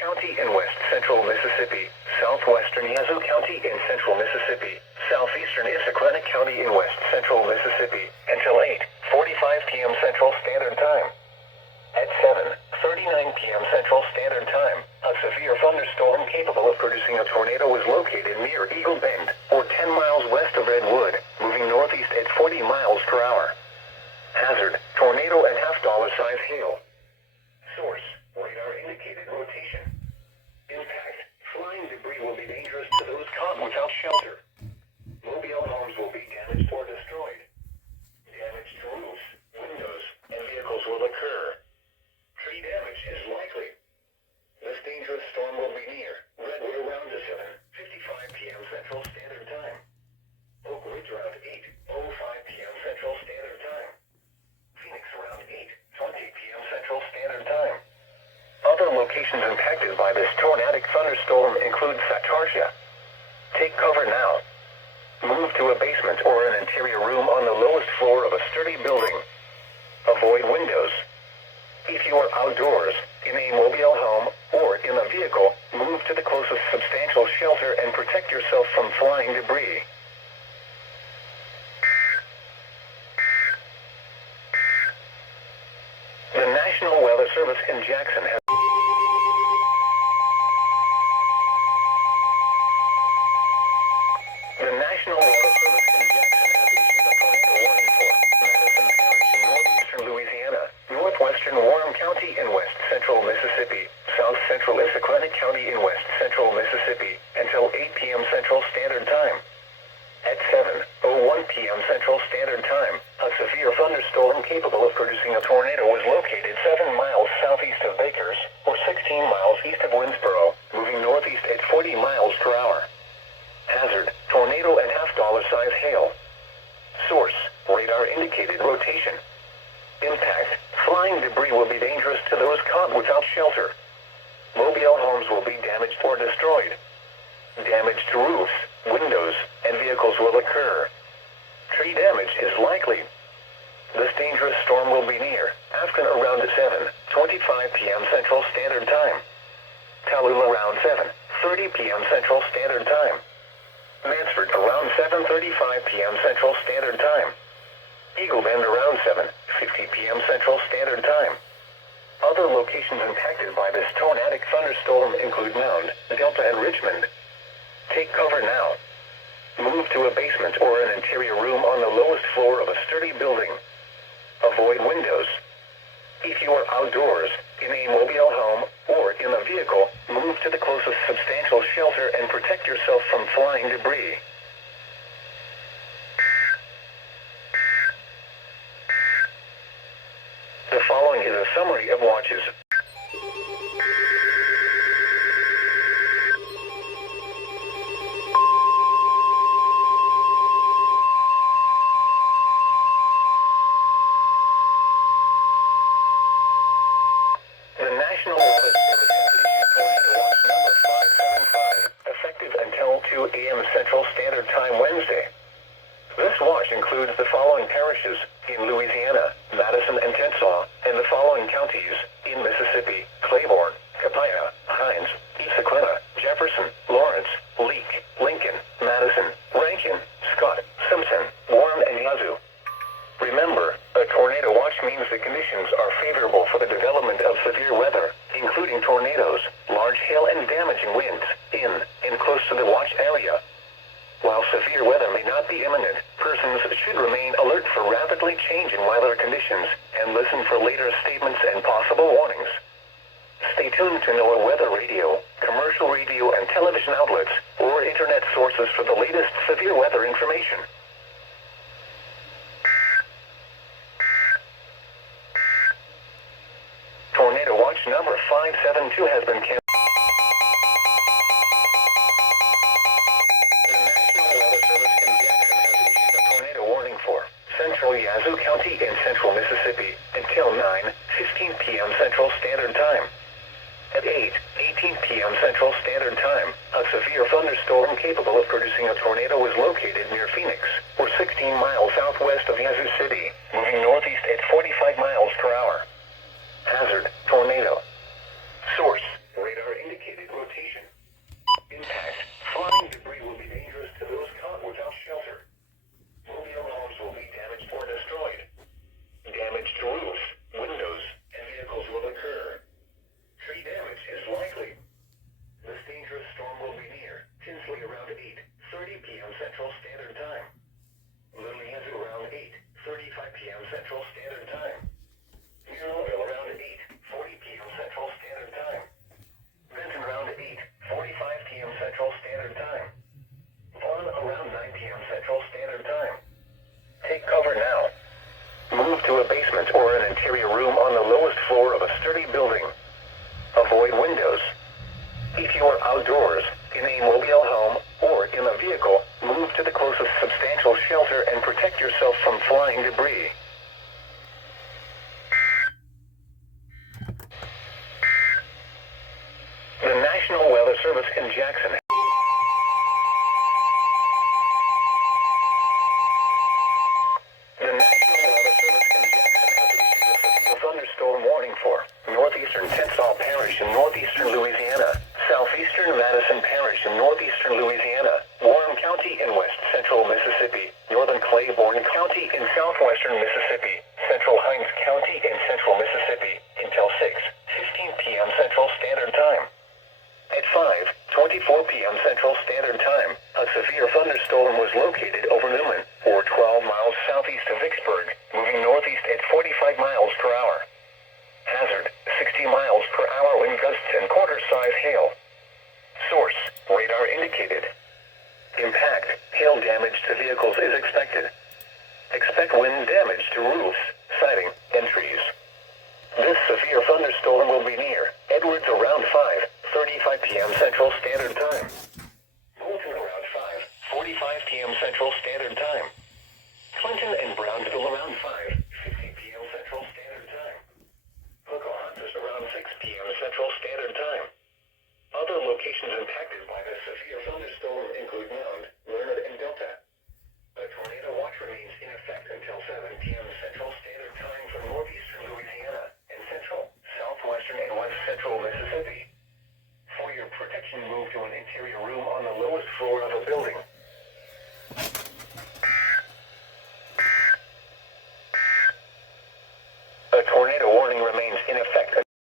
County in west central Mississippi, southwestern Yazoo County in central Mississippi, southeastern Issaquah County in west central Mississippi, until 8:45 p.m. Central Standard Time. At 7:39 p.m. Central Standard Time, a severe thunderstorm capable of producing a tornado was located near Eagle Bend, or 10 miles west of Redwood, moving northeast at 40 miles per hour. Hazard, tornado and half-dollar-size hail. Source, radar indicated rotation. Impact, flying debris will be dangerous to those caught without shelter. Mobile homes will be damaged or destroyed. Damage to roofs, windows, and vehicles will occur. Tree damage is likely. This dangerous storm will be near Redwood around 7:55 p.m. Central Standard Time. Oak Ridge around 8:05 p.m. Central Standard Time. Phoenix around 8:20 p.m. Central Standard Time. Other locations impacted by this tornadic thunderstorm include Satartia. Take cover now. Move to a basement or an interior room on the lowest floor of a sturdy building. Avoid windows. If you are outdoors, in a mobile home, or in a vehicle, move to the closest substantial shelter and protect yourself from flying debris. The National Weather Service in Jackson has issued a tornado warning for Madison Parish in northeastern Louisiana, northwestern Warren County in west central Mississippi, south central Issaquah County in west central Mississippi, until 8 p.m. Central Standard Time. At 7:01 p.m. Central Standard Time, a severe thunderstorm capable of producing a tornado was located 7 miles southeast of Bakers, or 16 miles east of Winsboro, moving northeast at 40 miles per hour. Hazard, tornado and half-dollar-size hail. Source, radar indicated rotation. Impact, flying debris will be dangerous to those caught without shelter. Mobile homes will be damaged or destroyed. Damage to roofs, windows, and vehicles will occur. Tree damage is likely. This dangerous storm will be near Afton around 7:25 p.m. Central Standard Time. Tallulah around 7:30 p.m. Central Standard Time. Mansford around 7:35 p.m. Central Standard Time. Eagle Bend around 7:50 p.m. Central Standard Time. Other locations impacted by this tornadic thunderstorm include Mound, Delta, and Richmond. Take cover now. Move to a basement or an interior room on the lowest floor of a sturdy building. Avoid windows. If you are outdoors, in a mobile home, or in a vehicle, move to the closest substantial shelter and protect yourself from flying debris. The following is a summary of watches. The National Weather Service has issued Tornado Watch number 575, effective until 2 a.m. Central Standard Time Wednesday. This watch includes the following parishes in Louisiana, Madison and Tensas, and the following counties in Mississippi: Claiborne, Copiah, Hines, Issaquah, Jefferson, Lawrence, Leake, Lincoln, Madison, Rankin, Scott, Simpson, Warren, and Yazoo. Remember, a tornado watch means the conditions are favorable for the development of severe weather, including tornadoes, large hail, and damaging winds in and close to the watch area. While severe weather may not be imminent, persons should remain alert for rapidly changing weather conditions and listen for later statements and possible warnings. Stay tuned to NOAA weather radio, commercial radio and television outlets, or internet sources for the latest severe weather information. Tornado Watch number 572 has been canceled. The National Weather Service in Jackson has issued a tornado warning for central Yazoo County in central Mississippi until 9:15 p.m. Central Standard Time. At 8:18 p.m. Central Standard Time, a severe thunderstorm capable of producing a tornado was located near Phoenix, or 16 miles southwest of Yazoo City, moving northeast at 45 miles per hour. Hazard, tornado. Source, radar indicated. floor of a sturdy building. Avoid windows. If you are outdoors, in a mobile home, or in a vehicle, move to the closest substantial shelter and protect yourself from flying debris. The National Weather Service in Jackson. The National Weather Service in Jackson has issued a severe thunderstorm warning for northeastern Texas Parish in northeastern Louisiana, southeastern Madison Parish in northeastern Louisiana, Warren County in west central Mississippi, northern Claiborne County in southwestern Mississippi, central Hinds County in central Mississippi, until 6:15 p.m. Central Standard Time. At 5:24 p.m. Central Standard Time, a severe thunderstorm was located over Newman, or 12 miles southeast of Vicksburg, moving northeast at 45 miles per hour. Hazard, 60 miles per hour wind gusts and quarter-size hail. Source, radar indicated. Impact, hail damage to vehicles is expected. Expect wind damage to roofs, siding, and trees. This severe thunderstorm will be near Edwards around 5:35 p.m. Central Standard Time. Bolton around 5:45 p.m. Central Standard Time. Clinton and Brownsville around 5:50 p.m. Central Standard Time. Pocahontas around 6 p.m. Central Standard Time. Other locations impacted by this severe thunderstorm include Mound, Leonard, and Delta. A tornado watch remains in effect until 7 p.m. Central Standard Time for northeastern Louisiana and central, southwestern, and west central Mississippi. For your protection, move to an interior room on the lowest floor of a building.